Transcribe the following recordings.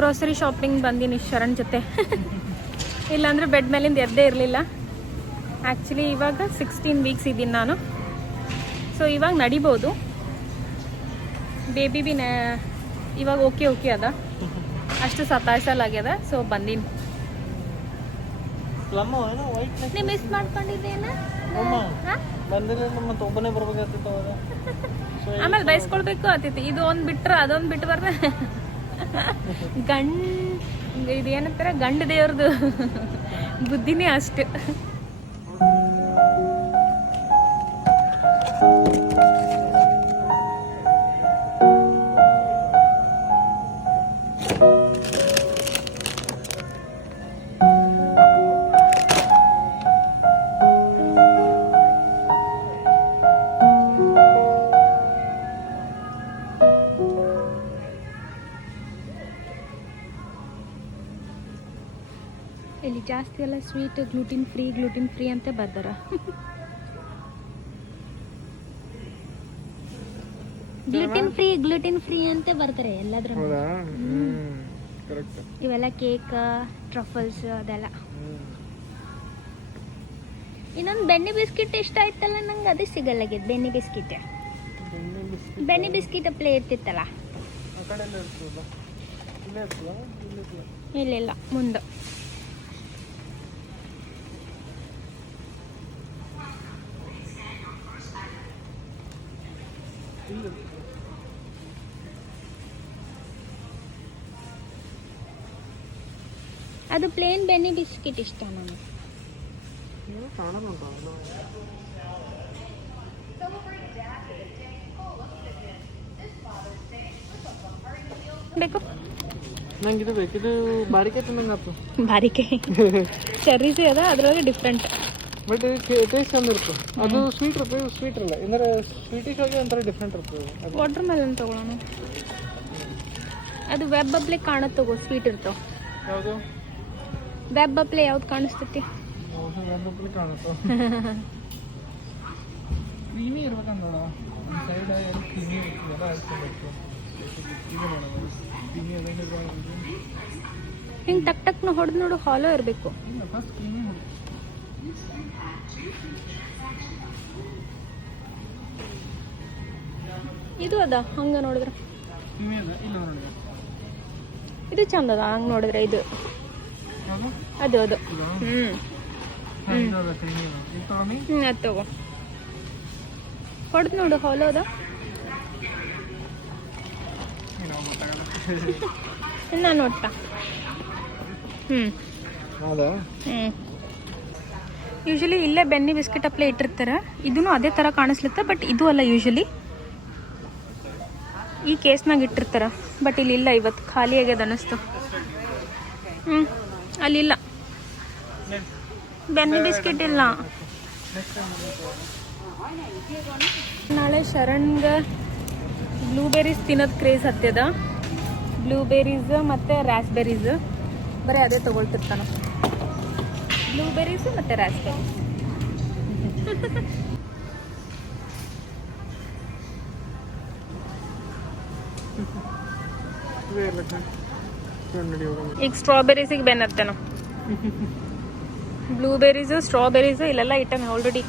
Grocery shopping ಬಂದೀನಿ ಶರಣ್ ಜೊತೆ. ಇಲ್ಲಾಂದರೆ ಬೆಡ್ ಮೇಲಿಂದ ಎದ್ದೇ ಇರಲಿಲ್ಲ. ಆ್ಯಕ್ಚುಲಿ ಇವಾಗ 16 ವೀಕ್ಸ್ ಇದ್ದೀನಿ ನಾನು. ಸೊ ಇವಾಗ ನಡಿಬೋದು. ಬೇಬಿ ಬಿ ಇವಾಗ ಓಕೆ ಅದ, ಅಷ್ಟು ಸತಾಯಿಸಲಾಗ್ಯದ. ಸೊ ಬಂದೀನಿ. ನೀ ಮಿಸ್ ಮಾಡ್ಕೊಂಡಿದ್ದೇನ? ಆಮೇಲೆ ಬಯಸ್ಕೊಳ್ಬೇಕು ಆತೈತಿ. ಇದು ಒಂದು ಬಿಟ್ರೆ ಅದೊಂದು ಬಿಟ್ಟು ಬರ್ದೆ. ಇದೇನಂತಾರೆ ಗಂಡ ದೇವ್ರದ್ದು ಬುದ್ಧಿನೇ ಅಷ್ಟು. ಇಲ್ಲಿ ಜಾಸ್ತಿ ಎಲ್ಲ ಸ್ವೀಟ್ ಗ್ಲೂಟಿನ್ ಫ್ರೀ ಅಂತ ಬರ್ದಾರ. ಗ್ಲೂಟಿನ್ ಫ್ರೀ ಅಂತ ಬರ್ತಾರೆ ಎಲ್ಲಾದ್ರೂ. ಇವೆಲ್ಲ ಕೇಕ್, ಟ್ರಫಲ್ಸ್ ಅದೆಲ್ಲ. ಇನ್ನೊಂದು ಬೆಣ್ಣೆ ಬಿಸ್ಕಿಟ್ ಇಷ್ಟ ಆಯ್ತಲ್ಲ ನಂಗೆ, ಅದು ಸಿಗಲ್ಲಾಗ್ಯದ. ಬೆಣ್ಣೆ ಬಿಸ್ಕಿಟ್ ಪ್ಲೇ ಇರ್ತಿತ್ತಲ್ಲ, ಇಲ್ಲ ಮುಂದೆ. ಅದು ಪ್ಲೇನ್ ಬೆಣ್ಣೆ ಬಿಸ್ಕಿಟ್ ಇಷ್ಟ ನನಗೆ. ಬೇಕು ನಂಗೆ ಇದು ಬೇಕು. ಇದು ಬಾರಿಕೆ ತಿನ್ನಂಗಾತು. ಬಾರಿಕೆ ಚೆರ್ರೀಸೇ ಅದ, ಅದ್ರೊಳಗೆ ಡಿಫ್ರೆಂಟ್. ಬಟ್ ಟೇಸ್ಟ್ ಚಂದ ಇರ್ತದೆ. ಅದು ಸ್ವೀಟ್ ಇರ್ತದೆ, ಸ್ವೀಟ್ ಇರಲ್ಲ. ಅಂದರೆ ಸ್ವೀಟಿಶ್ ಆಗಿ ಒಂಥರ ಡಿಫ್ರೆಂಟ್ ಇರ್ತದೆ. ವಾಟರ್ ಮೆಲನ್ ತಗೊಳ್ಳೋಣ. ಅದು ವೆಬ್ ಅಪ್ಲೆ ಕಾಣತ್ ತಗೋ, ಸ್ವೀಟ್ ಇರ್ತಾವ. ಯಾವುದು ವೆಬ್ ಅಪ್ಲೆ ಯಾವ್ದು ಕಾಣಿಸ್ತೈತಿ? ವೆಬ್ ಅಪ್ಲೆ ಕಾಣುತ್ತೋ. ಕ್ರೀಮಿ ಇರ್ಬೇಕಂದ ಒಂದು ಸೈಡ್ ಎಲ್ಲ ಕ್ರೀಮಿ ಎಲ್ಲ ಹಾಕ್ಬೇಕು. ಹಿಂಗೆ ಟಕ್ನ ಹೊಡೆದು ನೋಡು, ಹಾಲೋ ಇರಬೇಕು. ಫಸ್ಟ್ ಕ್ರೀಮಿ ಹೊಡು. ಇದು ಅದ ಹಂಗ ನೋಡಿದ್ರೆ ಕ್ರೀಮಿ ಅದ. ಇಲ್ಲ ನೋಡಿ, ಇದು ಚಂದ ಅದ ಹಂಗೆ ನೋಡಿದ್ರೆ. ಇದು ಅದು ಅದು ತಗೋ, ಹೊಡೆದು ನೋಡು, ಹಾಲೋ ಅದ. ನಾನು ನೋಡ್ತಾ. ಯೂಶಲಿ ಇಲ್ಲೇ ಬೆಣ್ಣೆ ಬಿಸ್ಕಿಟ್ ಅಪ್ಲೇ ಇಟ್ಟಿರ್ತಾರೆ. ಇದೂ ಅದೇ ಥರ ಕಾಣಿಸ್ಲಿತ್ತ, ಬಟ್ ಇದು ಅಲ್ಲ. ಯೂಶಲಿ ಈ ಕೇಸ್ನಾಗ ಇಟ್ಟಿರ್ತಾರ, ಬಟ್ ಇಲ್ಲಿ ಇಲ್ಲ. ಇವತ್ತು ಖಾಲಿ ಆಗ್ಯದ ಅನ್ನಿಸ್ತು. ಅಲ್ಲಿಲ್ಲ, ಬೆಣ್ಣೆ ಬಿಸ್ಕಿಟ್ ಇಲ್ಲ. ನಾಳೆ ಶರಣ್ಗೆ ಬ್ಲೂಬೆರೀಸ್ ತಿನ್ನೋದು ಕ್ರೇಜ್ ಹತ್ತದ. ಬ್ಲೂಬೆರೀಸ್ ಮತ್ತು ರಾಸ್ಬೆರೀಸ್ ಬರೀ ಅದೇ ತೊಗೊಳ್ತಿರ್ತಾನೆ. ಬ್ಲೂಬೆರೀಸ್ ಮತ್ತು ರಾಸ್ಬೆರೀಸ್. ಈಗ ಸ್ಟ್ರಾಬೆರೀಸಿಗೆ ಬೆನ್ನತ್ತೇನು. ಬ್ಲೂಬೆರೀಸು, ಸ್ಟ್ರಾಬೆರೀಸು ಇಲ್ಲೆಲ್ಲ ಐಟಮ್ ಆಲ್ರೆಡಿ.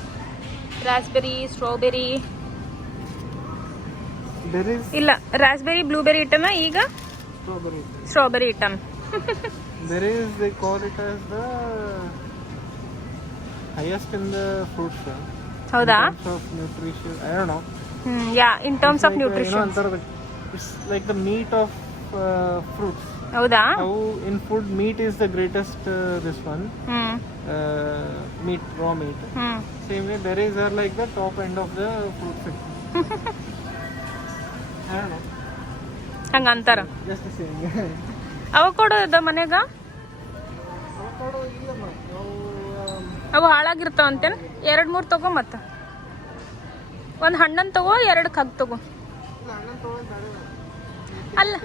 ರಾಸ್ಬೆರಿ, ಸ್ಟ್ರಾಬೆರಿ ಇಲ್ಲ. ರಾಸ್ಬೆರಿ, ಬ್ಲೂಬೆರಿ ಇಟ್ಟನ. ಈಗ ಸ್ಟ್ರಾಬೆರಿ ಇಟ್ಟನ. Berries, they call it as the highest in the fruits. ಹೌದಾ? In terms of nutrition, I don't know. Yeah, in terms of nutrition. It's like the meat of fruits. ಹೌದಾ? How in food meat is the greatest. This one. Meat, raw meat. Same way berries are like the top end of the fruit section. I don't know. ಹಂಗಂತಾರ. Just the same. Avocado ಅದ ಮನ್ಯಾಗ? ಅವು ಹಾಳಾಗಿರ್ತಾವ ಅಂತೇನು? 2-3 ತಗೋ. ಮತ್ತೆ ಒಂದು ಹಣ್ಣನ್ನು ತಗೋ, 2 ಕಗ್ ತಗೋ. ಅಲ್ಲ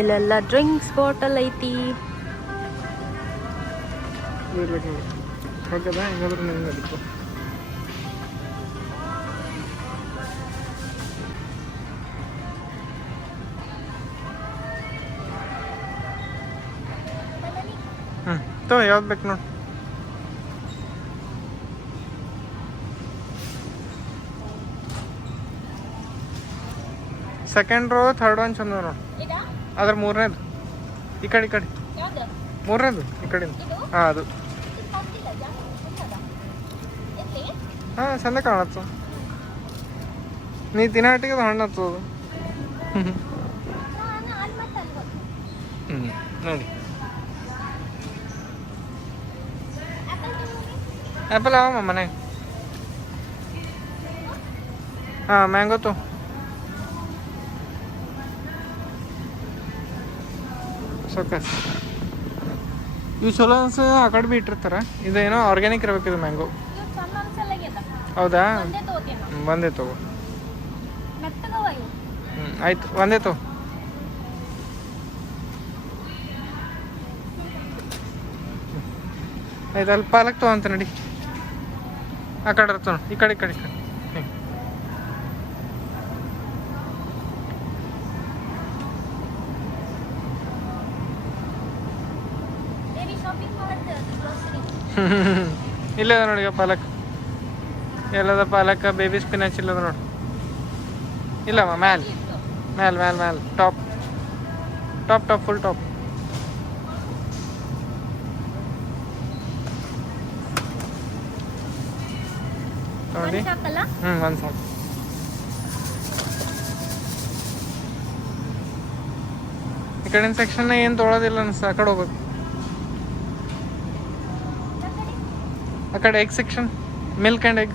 ಇಲ್ಲೆಲ್ಲ ಡ್ರಿಂಕ್ಸ್ ಬಾಟಲ್ ಐತಿ. ಓಕೆದಾ ಹೆಂಗಾದ್ರೂ ನಿಮ್ಗೆ ಅದಕ್ಕೆ ಯಾವ್ದು ಬೇಕು ನೋಡಿ. ಸೆಕೆಂಡ್ ರೋ ಥರ್ಡ್ ಒನ್ ಚಂದ ನೋಡಿ. ಅದ್ರ ಮೂರನೇದು ಈ ಕಡೆ ಮೂರನೇದು ಈ ಕಡೆ. ಹಾಂ ಅದು ಹಾಂ ಚಂದ ಕಾಣತ್ತು. ನೀ ತಿನ್ನಾಟಿಗೆ ಅದು ಹಣ್ಣು ಹತ್ತದು. ನೋಡಿ ಆ್ಯಪಲ್ ಅವಮ್ಮ ಮನೆ. ಹಾಂ ಮ್ಯಾಂಗೋ ತೋ. ಸೊಕಸ್ ಇವು ಚಲೋ ಅನ್ಸ ಆ ಕಡೆ ಭೀ ಇಟ್ಟಿರ್ತಾರೆ. ಇದೇನೋ ಆರ್ಗ್ಯಾನಿಕ್ ಇರ್ಬೇಕು ಇದು ಮ್ಯಾಂಗೋ. ಹೌದಾ ಒಂದೇ ತಗೋ. ಆಯ್ತು ಒಂದೇ ತಗೋ. ಆಯ್ತು ಅಲ್ಲಿ ಪಾಲಕ್ ತಗೊಂತ ನಡಿ. ಆ ಕಡೆ ಇರ್ತಾವ ಈ ಕಡೆ ಹಿಂಗೆ. ಇಲ್ಲದ ನೋಡಿ ಪಾಲಕ್. ಎಲ್ಲದ ಪಾಲಕ್ ಬೇಬಿ ಸ್ಪಿನಾಚ್ ಇಲ್ಲದ ನೋಡಿ. ಇಲ್ಲಮ್ಮ ಮ್ಯಾಲ್ ಟಾಪ್ ಫುಲ್ ಟಾಪ್. ನೋಡಿ ಒಂದು ಸಾಕು. ಈ ಕಡೆನ ಸೆಕ್ಷನ್ ಏನು ತೊಗೊಳೋದಿಲ್ಲ ಅನ್ಸ. ಆ ಕಡೆ ಹೋಗ್ಬೇಕು. ಆ ಕಡೆ egg section, milk and egg.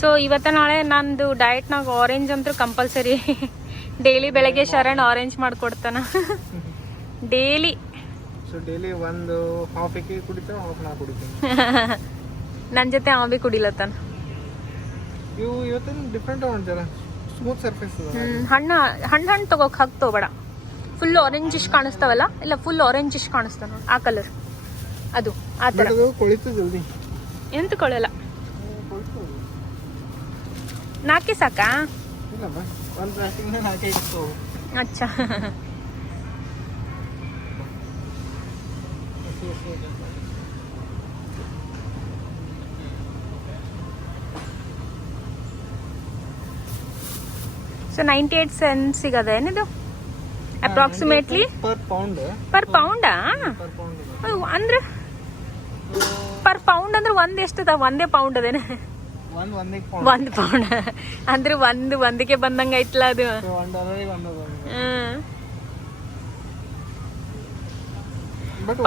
So ಇವತ್ತ ನಾಳೆ ನಂದು ಡಯಟ್ನಾಗ ಆರೆಂಜ್ ಅಂತೂ ಕಂಪಲ್ಸರಿ. ಡೈಲಿ ಬೆಳಗ್ಗೆ ಶರಣ್ ಆರೆಂಜ್ ಮಾಡಿಕೊಡ್ತಾನ ಡೈಲಿ. ಸೊ ಡೈಲಿ ಒಂದು ಹಾಫ್ ಎಕಿ ಕುಡಿತಾವ, ಹಾಫ್ ನಾ ಕುಡಿತೀನಿ. ನನ್ನ ಜೊತೆ ಅವ ಭೀ ಕುಡಿಲತ್ತಾನ. ಇವು ಇವತ್ತಿನ ಡಿಫ್ರೆಂಟ್ ಒಂಥರ ಸ್ಮೂತ್ ಸರ್ಫೇಸ್. ಹಣ್ಣು ತಗೋಕ್ ಹಾಕಿ ತಗೋಬೇಡ. ಫುಲ್ ಆರೆಂಜ್ ಇಷ್ಟು ಕಾಣಿಸ್ತಾವಲ್ಲ, ಇಲ್ಲ ಫುಲ್ ಆರೆಂಜ್ ಇಷ್ಟು ಕಾಣಿಸ್ತಾವ ನೋಡಿ ಆ ಕಲರ್. ಅದು ಆ ಥರ ಕೊಳಿತು ಜಲ್ದಿ. ಎಂತ ಕೊಳಲ್ಲ. 4 ಸಾಕಾ? ಇಲ್ಲಮ್ಮ ಒಂದು ಪ್ಲಾಸ್ಟಿಕ್ನ 4 ಇತ್ತು. ಅಚ್ಚಾ. ಸೊ 98 cents ಸಿಗದೆ ಏನಿದು ಅಪ್ರಾಕ್ಸಿಮೇಟ್ಲಿ ಪರ್ ಪೌಂಡಾ? ಅಂದ್ರೆ ಪರ್ ಪೌಂಡ್ ಅಂದ್ರೆ ಒಂದ್ ಎಷ್ಟದ? ಒಂದೇ ಪೌಂಡ್ ಅದೇನ? 1 ಪೌಂಡ್ ಅಂದ್ರೆ ಒಂದಕ್ಕೆ ಬಂದಂಗ ಐತ್ಲ ಅದು.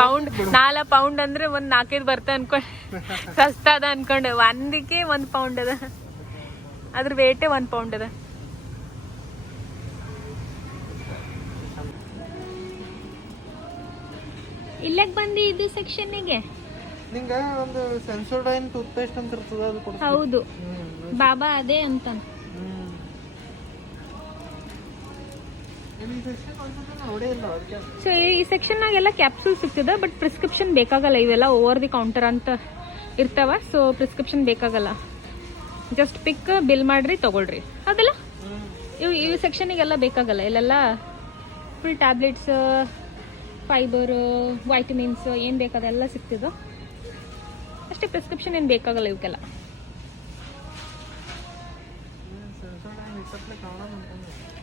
ಪೌಂಡ್ 4 ಪೌಂಡ್ ಅಂದ್ರೆ ಒಂದ್ 4 ಬರ್ತ ಅನ್ಕೊಂಡ್ ಸಸ್ತ ಅದ ಅನ್ಕೊಂಡೆ. 1ಕ್ಕೆ 1 ಪೌಂಡ್ ಅದ. ಅದ್ರ ವೇಟೇ 1 ಪೌಂಡ್ ಅದ. ಇಲ್ಲಕ್ ಬಂದಿ ಇದು ಸೆಕ್ಷನ್ನಿಗೆ. ನಿಂಗ ಒಂದು ಸೆನ್ಸೋಡೈನ್ ಟೂತ್ ಪೇಸ್ಟ್ ಅಂತ ಇರ್ತದ, ಅದು ಕೊಡ್ತೀನಿ. ಹೌದು ಬಾಬಾ ಅದೇ ಅಂತ. ಸೊ ಈ ಸೆಕ್ಷನ್ ನಾಗೆಲ್ಲ ಕ್ಯಾಪ್ಸೂಲ್ ಸಿಗ್ತದ, ಬಟ್ ಪ್ರಿಸ್ಕ್ರಿಪ್ಷನ್ ಬೇಕಾಗಲ್ಲ. ಇವೆಲ್ಲ ಓವರ್ ದಿ ಕೌಂಟರ್ ಅಂತ ಇರ್ತಾವ. ಸೊ ಪ್ರಿಸ್ಕ್ರಿಪ್ಷನ್ ಬೇಕಾಗಲ್ಲ. ಜಸ್ಟ್ ಪಿಕ್ ಬಿಲ್ ಮಾಡ್ರಿ ತಗೊಳ್ರಿ. ಅದಲ್ಲ ಈ ಸೆಕ್ಷನಿಗೆಲ್ಲ ಬೇಕಾಗಲ್ಲ. ಇಲ್ಲೆಲ್ಲ ಫುಲ್ ಟ್ಯಾಬ್ಲೆಟ್ಸ್, ಫೈಬರ್, ವೈಟಮಿನ್ಸ್ ಏನು ಬೇಕಾದೆಲ್ಲ ಸಿಗ್ತದ ಅಷ್ಟೇ. ಪ್ರಿಸ್ಕ್ರಿಪ್ಷನ್ ಏನು ಬೇಕಾಗಲ್ಲ ಇವಕ್ಕೆಲ್ಲ.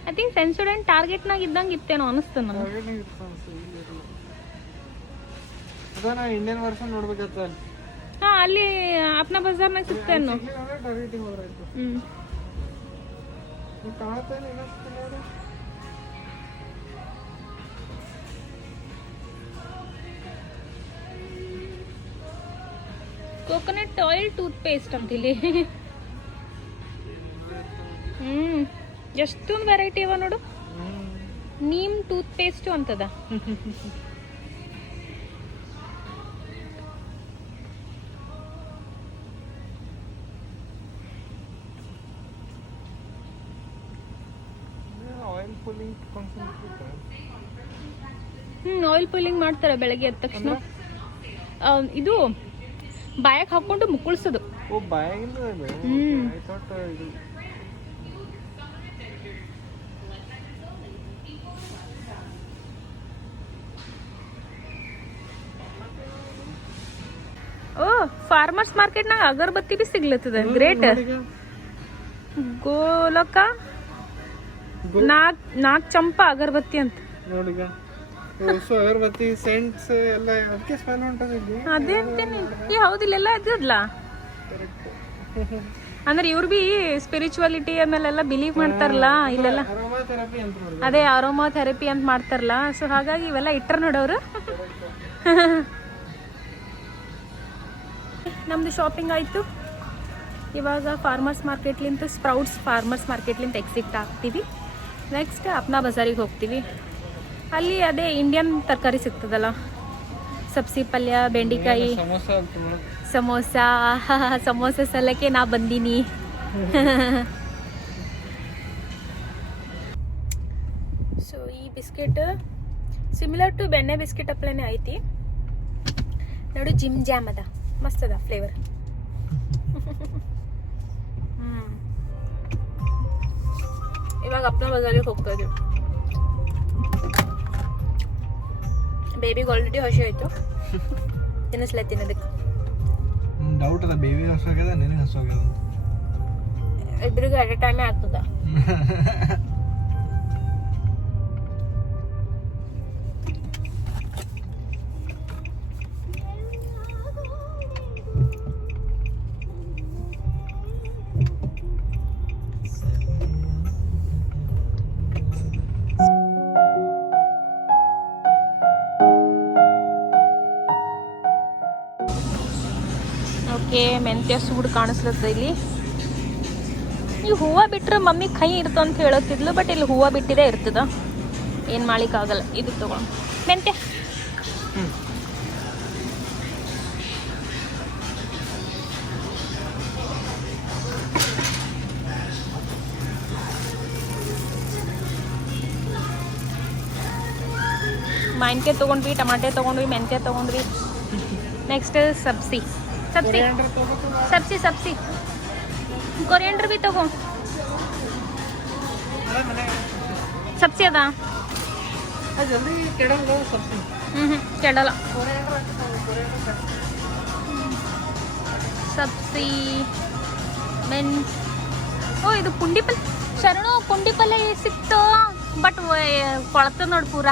ಐ ಥಿಂಕ್ ಸೆನ್ಸೋಡೈನ್ ಟಾರ್ಗೆಟ್ನಾಗ ಇದ್ದಂಗೆ ಇತ್ತೇನೋ ಅನಿಸ್ತದೆ ನನಗೆ. ಇಂಡಿಯನ್ ವರ್ಷನ್ ನೋಡ್ಬೇಕಾಗ್ತದೆ. ಹಾಂ ಅಲ್ಲಿ ಅಪ್ನಾ ಬಜಾರ್ನಾಗ ಸಿಗ್ತೇನೋ. ಕೋಕೋನಟ್ ಆಯಿಲ್ ಟೂತ್ ಪೇಸ್ಟ್ ಅಂತಿಲ್ಲಿ. ಎಷ್ಟೊಂದು ವೆರೈಟಿ ಇವ ನೋಡು. ನೀಮ್ ಟೂತ್ ಪೇಸ್ಟ್ ಅಂತದ. ಆಯಿಲ್ ಪುಲ್ಲಿಂಗ್ ಮಾಡ್ತಾರೆ ಬೆಳಗ್ಗೆ ಎದ್ದ ತಕ್ಷಣ. ಇದು ಬಾಯಕ್ಕೆ ಹಾಕೊಂಡು ಮುಕ್ಕುಳ್ಸೋದು. ಓ ಬಾಯಾಗಿಂದ ಇದು ಓ ಫಾರ್ಮರ್ಸ್ ಮಾರ್ಕೆಟ್ನಾಗ ಅಗರಬತ್ತಿ ಬಿ ಸಿಗ್ಲತ್ತದ. ಗ್ರೇಟ್. ಗೋಲಕ ನಾಕ್ ಚಂಪಾ ಅಗರಬತ್ತಿ ಅಂತ ನೋಡಿಗ. ಅಗರಬತ್ತಿ ಸೆಂಟ್ಸ್ ಎಲ್ಲ ಅದಕ್ಕೆ ಸ್ಮೆಲ್ ಹೊಂಟದ ಇಲ್ಲಿ. ಅದೇ ಅಂತೀನಿ. ಈ ಹೌದಿಲ್ಲೆಲ್ಲ ಇದ್ದಲ್ಲ. ಅಂದ್ರೆ ಇವ್ರು ಬಿ ಸ್ಪಿರಿಚುವಾಲಿಟಿ ಆಮೇಲೆಲ್ಲ ಬಿಲೀವ್ ಮಾಡ್ತಾರಲ್ಲ ಇಲ್ಲೆಲ್ಲ. ಅದೇ ಅರೋಮಾ ಥೆರಪಿ ಅಂತ ಮಾಡ್ತಾರಲ್ಲ. ಸೊ ಹಾಗಾಗಿ ಇವೆಲ್ಲ ಇಟ್ಟರ್ ನೋಡೋರು. ನಮ್ದು ಶಾಪಿಂಗ್ ಆಯ್ತು. ಇವಾಗ ಫಾರ್ಮರ್ಸ್ ಮಾರ್ಕೆಟ್ಲಿಂದ ಸ್ಪ್ರೌಟ್ಸ್ ಫಾರ್ಮರ್ಸ್ ಮಾರ್ಕೆಟ್ಲಿಂದ ಎಕ್ಸಿಟ್ ಆಗ್ತೀವಿ. ನೆಕ್ಸ್ಟ್ ಅಪ್ನಾ ಬಜಾರಿಗೆ ಹೋಗ್ತೀವಿ. ಅಲ್ಲಿ ಅದೇ ಇಂಡಿಯನ್ ತರಕಾರಿ ಸಿಗ್ತದಲ್ಲ, ಸಬ್ಸಿ ಪಲ್ಯ, ಬೆಂಡೆಕಾಯಿ, ಸಮೋಸಾ. ಸಮೋಸಾ ಸಲಕ್ಕೆ ನಾ ಬಂದೀನಿ. ಸೊ ಈ ಬಿಸ್ಕೆಟ್ ಸಿಮಿಲರ್ ಟು ಬೆಣ್ಣೆ ಬಿಸ್ಕೆಟ್ ಅಪ್ಲೇನೆ ಐತಿ ನೋಡು. ಜಿಮ್ ಜಾಮ್ ಅದ, ಮಸ್ತ್ ಅದ ಫ್ಲೇವರ್. ಇವಾಗ ಅಪ್ನಾ ಬಜಾರಿಗೆ ಹೋಗ್ತಾ ಇದೀವಿ. ಬೇಬಿಗೆ ಆಲ್ರೆಡಿ ಹಸಿ ಆಯ್ತು, ತಿನ್ನಿಸ್ಲತ್ತೀನಿ ಅದಕ್ಕೆ. ಡೌಟ್ ಅದ, ಬೇಬಿ ಹಸೋಗ್ಯದ ನಿನಗೆ ಹಸೋಗ್ಯದ, ಇಬ್ಬರಿಗೂ ಅಟ್ ಎ ಟೈಮೇ ಆಗ್ತದ. ಓಕೆ, ಮೆಂತ್ಯ ಸೂಡು ಕಾಣಿಸ್ಲತ್ತ ಇಲ್ಲಿ. ಈ ಹೂವು ಬಿಟ್ಟರೆ ಮಮ್ಮಿ ಕೈ ಇರ್ತ ಅಂತ ಹೇಳತ್ತಿದ್ಲು, ಬಟ್ ಇಲ್ಲಿ ಹೂವು ಬಿಟ್ಟಿದೆ ಇರ್ತದ, ಏನು ಮಾಡ್ಲಿಕ್ಕಾಗಲ್ಲ. ಇದು ತಗೊಂಡು ಮೆಂತ್ಯ. ಮಾವಿನಕಾಯಿ ತೊಗೊಂಡ್ವಿ, ಟಮಾಟೆ ತೊಗೊಂಡ್ವಿ, ಮೆಂತ್ಯ ತೊಗೊಂಡ್ವಿ. ನೆಕ್ಸ್ಟ್ ಸಬ್ಸಿ ಸಬ್ಸಿ ಸಬ್ಸಿ ಸಬ್ಸಿ ಕೊರಿಯಂಡರ್ ಬಿ ತಗೋ. ಸಬ್ಸಿ ಅದ ಕೆಡಲ್ಲ. ಸಬ್ಸಿ ಮೆನ್. ಓ ಇದು ಪುಂಡಿ ಪಲ್ಯ. ಶರಣು ಪುಂಡಿ ಪಲ್ಯ ಸಿಕ್ತು, ಬಟ್ ಕೊಳತದ ನೋಡಿ ಪೂರ.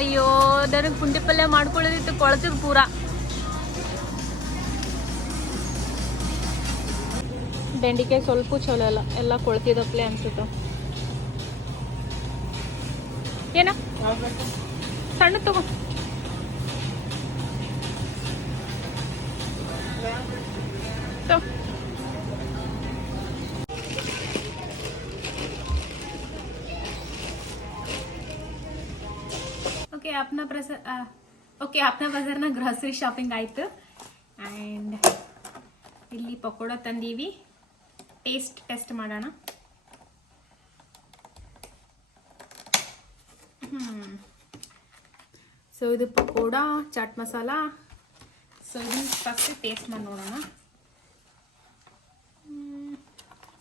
ಅಯ್ಯೋ, ನನಗೆ ಪುಂಡಿ ಪಲ್ಯ ಮಾಡ್ಕೊಳ್ಳೋದಿತ್ತು, ಕೊಳತದ ಪೂರ. ಬೆಂಡೆಕಾಯಿ ಸ್ವಲ್ಪ ಚಲೋ ಅಲ್ಲ, ಎಲ್ಲ ಕೊಳ್ತಿದಪ್ಲೆ ಅನ್ಸುತ್ತ. ಏನ ಸಣ್ಣ ತಗೋ. ಓಕೆ, ಅಪ್ನಾ ಬಜಾರ್ನ ಗ್ರಾಸರಿ ಶಾಪಿಂಗ್ ಆಯ್ತು. ಆ್ಯಂಡ್ ಇಲ್ಲಿ ಪಕೋಡ ತಂದೀವಿ, ಟೆಸ್ಟ್ ಮಾಡೋಣ. ಸೊ ಇದು ಪಕೋಡ, ಚಾಟ್ ಮಸಾಲ. ಸೊ ಇದನ್ನ ಫಸ್ಟ್ ಟೇಸ್ಟ್ ಮಾಡಿ ನೋಡೋಣ.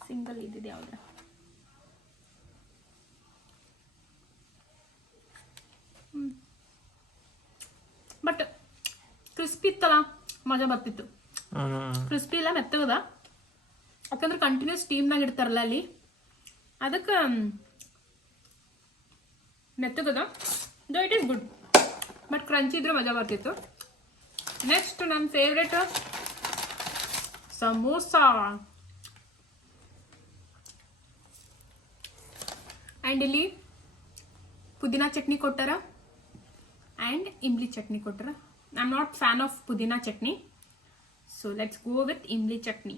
ಸಿಂಗಲ್ ಇದ್ದಿದೆ ಯಾವ್ದು? ಬಟ್ ಕ್ರಿಸ್ಪಿ ಇತ್ತಲ್ಲ, ಮಜಾ ಬರ್ತಿತ್ತು. ಕ್ರಿಸ್ಪಿ ಇಲ್ಲ, ಮೆತ್ತಗದ. ಯಾಕಂದ್ರೆ ಕಂಟಿನ್ಯೂಸ್ ಸ್ಟೀಮ್ನಾಗ ಇಡ್ತಾರಲ್ಲ ಅಲ್ಲಿ, ಅದಕ್ಕೆ ಮೆತ್ತಗದ. It is good, but crunchy ಇದ್ರೆ ಮಜಾ ಬರ್ತಿತ್ತು. ನೆಕ್ಸ್ಟ್ ನನ್ನ ಫೇವ್ರೇಟ್ ಸಮೋಸಾ. ಆ್ಯಂಡ್ ಇಲ್ಲಿ ಪುದೀನಾ ಚಟ್ನಿ ಕೊಟ್ಟಾರ ಆ್ಯಂಡ್ ಇಮ್ಲಿ ಚಟ್ನಿ ಕೊಟ್ಟಾರ. I am not fan of pudina chutney, so let's go with Imli chutney.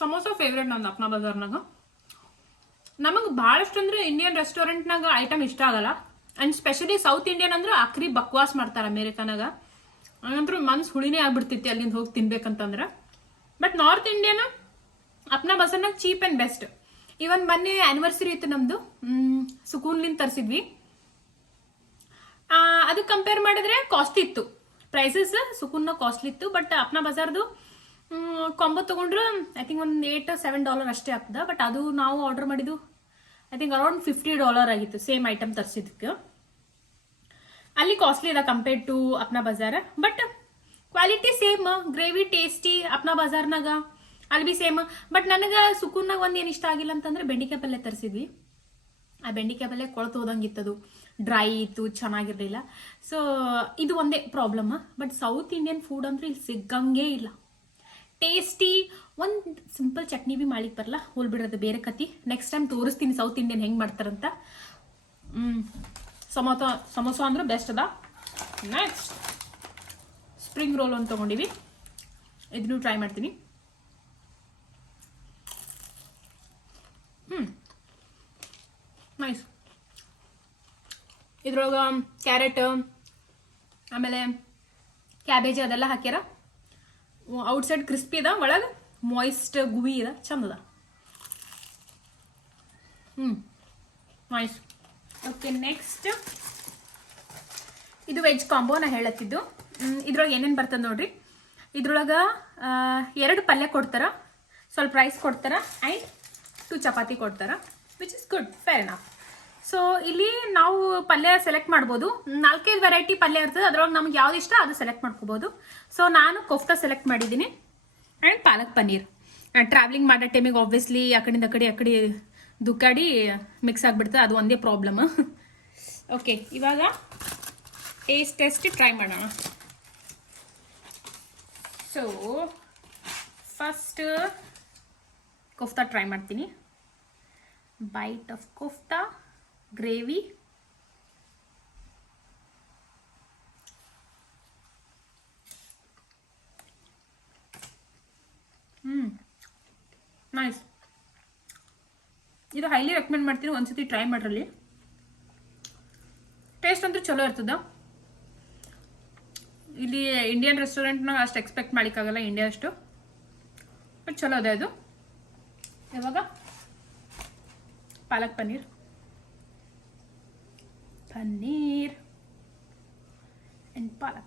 Samosa favourite ನಂದು ಅಪ್ನಾ ಬಜಾರ್ನಾಗ. ನಮಗೆ ಭಾಳಷ್ಟು ಅಂದ್ರೆ ಇಂಡಿಯನ್ ರೆಸ್ಟೋರೆಂಟ್ನಾಗ ಐಟಮ್ ಇಷ್ಟ ಆಗಲ್ಲ. ಆ್ಯಂಡ್ ಸ್ಪೆಷಲಿ ಸೌತ್ ಇಂಡಿಯನ್ ಅಂದ್ರೆ ಆಕ್ರಿ ಬಕ್ವಾಸ್ ಮಾಡ್ತಾರೆ ಅಮೇರಿಕನಾಗ. ಹಂಗಂತೂ ಮನ್ಸು ಹುಳಿನೇ ಆಗ್ಬಿಡ್ತೈತಿ ಅಲ್ಲಿಂದ ಹೋಗಿ ತಿನ್ಬೇಕಂತಂದ್ರೆ. ಬಟ್ ನಾರ್ತ್ ಇಂಡಿಯನ್ ಅಪ್ನಾ ಬಜಾರ್ನಾಗ ಚೀಪ್ ಆ್ಯಂಡ್ ಬೆಸ್ಟ್. ಇವನ್ ಮೊನ್ನೆ ಆನಿವರ್ಸರಿ ಇತ್ತು ನಮ್ದು, ಸುಕೂನ್ಲಿಂದ ತರಿಸಿದ್ವಿ. ಅದು ಕಂಪೇರ್ ಮಾಡಿದ್ರೆ ಕಾಸ್ಟ್ಲಿ ಇತ್ತು, ಪ್ರೈಸಸ್ ಸುಕೂನ್ನ ಕಾಸ್ಟ್ಲಿ ಇತ್ತು. ಬಟ್ ಅಪ್ನಾ ಬಜಾರ್ದು ಕಾಂಬೋ ತಗೊಂಡ್ರು ಐ ಥಿಂಕ್ ಒಂದು $8-7 ಅಷ್ಟೇ ಆಗ್ತದ. ಬಟ್ ಅದು ನಾವು ಆರ್ಡರ್ ಮಾಡಿದ್ದು ಐ ಥಿಂಕ್ ಅರೌಂಡ್ $50 ಆಗಿತ್ತು ಸೇಮ್ ಐಟಮ್ ತರಿಸಿದಕ್ಕೆ. ಅಲ್ಲಿ ಕಾಸ್ಟ್ಲಿ ಅದ compared to Apna Bazar. But quality same, gravy tasty Apna ಬಜಾರ್ನಾಗ ಅಲ್ಲಿ ಬಿ ಸೇಮ್. ಬಟ್ ನನಗೆ ಸುಕೂನ್ನಾಗ ಒಂದು ಏನು ಇಷ್ಟ ಆಗಿಲ್ಲ ಅಂತಂದ್ರೆ ಬೆಂಡಿಕಾಯಿ ಪಲ್ಯ ತರಿಸಿದ್ವಿ. ಆ ಬೆಂಡಿಕಾಯಿ ಪಲ್ಯ ಕೊಳತು ಹೋದಂಗಿತ್ತದು, ಡ್ರೈ ಇತ್ತು, ಚೆನ್ನಾಗಿರ್ಲಿಲ್ಲ. ಸೊ ಇದು ಒಂದೇ problem. But south Indian food ಅಂದ್ರೆ ಇಲ್ಲಿ ಸಿಗಂಗೇ ಇಲ್ಲ. ಟೇಸ್ಟಿ ಒಂದು ಸಿಂಪಲ್ ಚಟ್ನಿ ಬಿ ಮಾಡ್ಲಿಕ್ಕೆ ಬರಲ್ಲ, ಹೋಲ್ಬಿಡೋದು ಬೇರೆ ಕತಿ. ನೆಕ್ಸ್ಟ್ ಟೈಮ್ ತೋರಿಸ್ತೀನಿ ಸೌತ್ ಇಂಡಿಯನ್ ಹೆಂಗೆ ಮಾಡ್ತಾರಂತ. ಸಮೋಸ ಅಂದ್ರೆ ಬೆಸ್ಟ್ ಅದ. ನೆಕ್ಸ್ಟ್ ಸ್ಪ್ರಿಂಗ್ ರೋಲ್ ಅಂತ ತಗೊಂಡಿವಿ, ಇದನ್ನು ಟ್ರೈ ಮಾಡ್ತೀನಿ. ನೈಸ್. ಇದ್ರೊಳಗೆ ಕ್ಯಾರೆಟ್ ಆಮೇಲೆ ಕ್ಯಾಬೇಜ್ ಅದೆಲ್ಲ ಹಾಕ್ಯಾರ. ಔಟ್ಸೈಡ್ ಕ್ರಿಸ್ಪಿ ಅದ, ಒಳಗೆ ಮಾಯಿಸ್ಟ್ ಗುವಿ ಅದ, ಚಂದ ಅದ. ನೈಸ್. ಓಕೆ, ನೆಕ್ಸ್ಟ್ ಇದು ವೆಜ್ ಕಾಂಬೋ ನಾ ಹೇಳತ್ತಿದ್ದು. ಇದ್ರೊಳಗೆ ಏನೇನು ಬರ್ತದೆ ನೋಡ್ರಿ. ಇದ್ರೊಳಗೆ 2 ಪಲ್ಯ ಕೊಡ್ತಾರ, ಸ್ವಲ್ಪ ರೈಸ್ ಕೊಡ್ತಾರ ಆ್ಯಂಡ್ 2 ಚಪಾತಿ ಕೊಡ್ತಾರ, which is good, fair enough. So ಇಲ್ಲಿ ನಾವು ಪಲ್ಯ ಸೆಲೆಕ್ಟ್ ಮಾಡ್ಬೋದು. 4-5 ವೆರೈಟಿ ಪಲ್ಯ ಇರ್ತದೆ, ಅದ್ರೊಳಗೆ ನಮ್ಗೆ ಯಾವ್ದು ಇಷ್ಟ ಅದು ಸೆಲೆಕ್ಟ್ ಮಾಡ್ಕೋಬೋದು. ಸೊ ನಾನು ಕೋಫ್ತಾ ಸೆಲೆಕ್ಟ್ ಮಾಡಿದ್ದೀನಿ ಆ್ಯಂಡ್ ಪಾಲಕ್ ಪನ್ನೀರ್. ಟ್ರಾವೆಲಿಂಗ್ ಮಾಡೋ ಟೈಮಿಗೆ ಆಬ್ವಿಯಸ್ಲಿ ಆ ಕಡೆ ದುಕ್ಕಾಡಿ ಮಿಕ್ಸ್ ಆಗಿಬಿಡ್ತದೆ, ಅದು ಒಂದೇ ಪ್ರಾಬ್ಲಮ್. ಓಕೆ, ಇವಾಗ ಟೇಸ್ಟ್ ಟ್ರೈ ಮಾಡೋಣ. ಸೊ ಫಸ್ಟ್ ಕೋಫ್ತಾ ಟ್ರೈ ಮಾಡ್ತೀನಿ. Bite of kofta gravy. Nice. ಇದು ಹೈಲಿ ರೆಕಮೆಂಡ್ ಮಾಡ್ತೀನಿ, ಒಂದ್ಸತಿ ಟ್ರೈ ಮಾಡ್ರಲ್ಲಿ. ಟೇಸ್ಟ್ ಅಂತೂ ಚಲೋ ಇರ್ತದ. ಇಲ್ಲಿ ಇಂಡಿಯನ್ ರೆಸ್ಟೋರೆಂಟ್ನಾಗ ಅಷ್ಟು ಎಕ್ಸ್ಪೆಕ್ಟ್ ಮಾಡ್ಲಿಕ್ಕಾಗಲ್ಲ ಇಂಡಿಯಾ ಅಷ್ಟು, ಬಟ್ ಚಲೋ ಅದ ಅದು. ಇವಾಗ ಪಾಲಕ್ ಪನ್ನೀರ್ ಆ್ಯಂಡ್ ಪಾಲಕ್.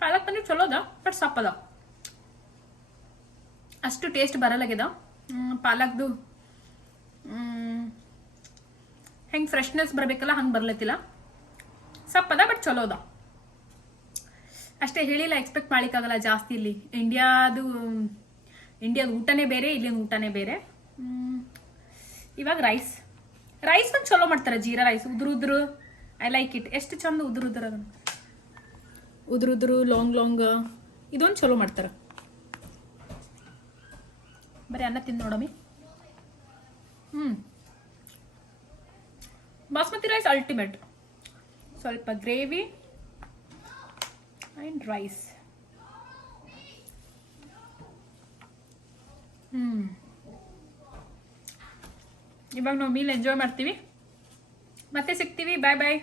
ಪಾಲಕ್ ಪನ್ನೀರ್ ಚಲೋ ಅದ, ಬಟ್ ಸಪ್ಪದ, ಅಷ್ಟು ಟೇಸ್ಟ್ ಬರಲಾಗ್ಯದ. ಪಾಲಕ್ದು ಹೆಂಗೆ ಫ್ರೆಶ್ನೆಸ್ ಬರಬೇಕಲ್ಲ ಹಂಗೆ ಬರ್ಲತ್ತಿಲ್ಲ, ಸಪ್ಪದ ಬಟ್ ಚಲೋ ಅದ ಅಷ್ಟೇ. ಹೇಳಿಲ್ಲ, ಎಕ್ಸ್ಪೆಕ್ಟ್ ಮಾಡ್ಲಿಕ್ಕಾಗಲ್ಲ ಜಾಸ್ತಿ. ಇಲ್ಲಿ ಇಂಡಿಯಾದ ಊಟನೇ ಬೇರೆ, ಇಲ್ಲಿನ ಊಟನೇ ಬೇರೆ. ಇವಾಗ ರೈಸ್ ಒಂದು ಚಲೋ ಮಾಡ್ತಾರೆ, ಜೀರಾ ರೈಸ್ ಉದುರು. I like it. ಎಷ್ಟು ಚಂದ ಉದುರು ಲಾಂಗ್ ಇದೊಂದು ಚಲೋ ಮಾಡ್ತಾರೆ. ಬರೀ ಅನ್ನ ತಿಂದು ನೋಡಮ್ಮಿ. Basmati rice ultimate. ಸ್ವಲ್ಪ ಗ್ರೇವಿ ಆ್ಯಂಡ್ ರೈಸ್. ಇವಾಗ ನಾವು ಮೀಲ್ ಎಂಜಾಯ್ ಮಾಡ್ತೀವಿ. ಮತ್ತೆ ಸಿಗ್ತೀವಿ. ಬಾಯ್ ಬಾಯ್.